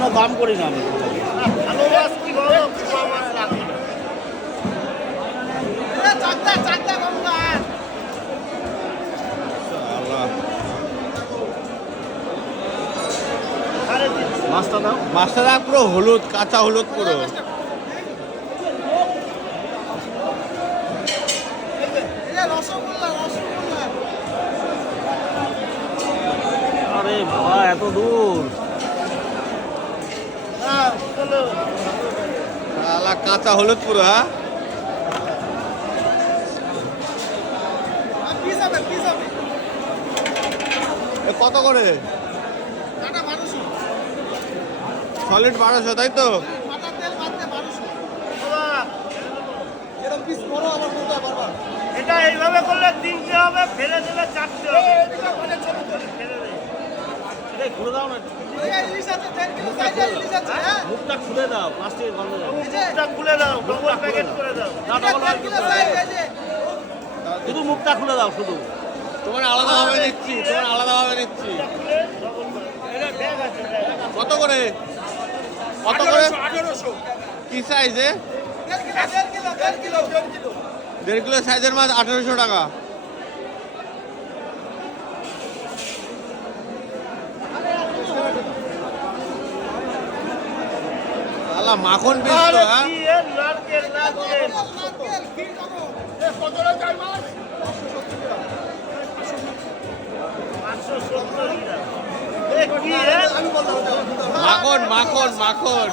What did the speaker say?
কোনো দাম করি না আমি। মাছটা দাও মাছটা পুরো হলুদ কাঁচা হলুদ পুরো আরে বাবা এত দূর কাঁচা হলুদ পুরো হ্যাঁ? কত করে? সলিড বারোশো তাই তো? এটা এইভাবে করলে তিনটে হবে ফেলে দিলে চারটে। এটা দাও না মুখটা খুলে দাও। প্লাস্টিকের গন্ধ মুখটা খুলে দাও ডবল প্যাকেট করে দাও। শুধু মুখটা খুলে দাও শুধু। তোমার আলাদাভাবে নিচ্ছি তোমার আলাদাভাবে নিচ্ছি এটা ব্যাগ আছে ব্যাগ কত করে? কত করে কি সাইজে দেড় কিলো সাইজের মাছ আঠেরোশো টাকা আলা মাখন পিস তো আরে হ্যাঁ কি এর নারকেল নারকেল পাঁচশো সত্তর টাকা মাখন কি এর মাখন মাখন মাখন।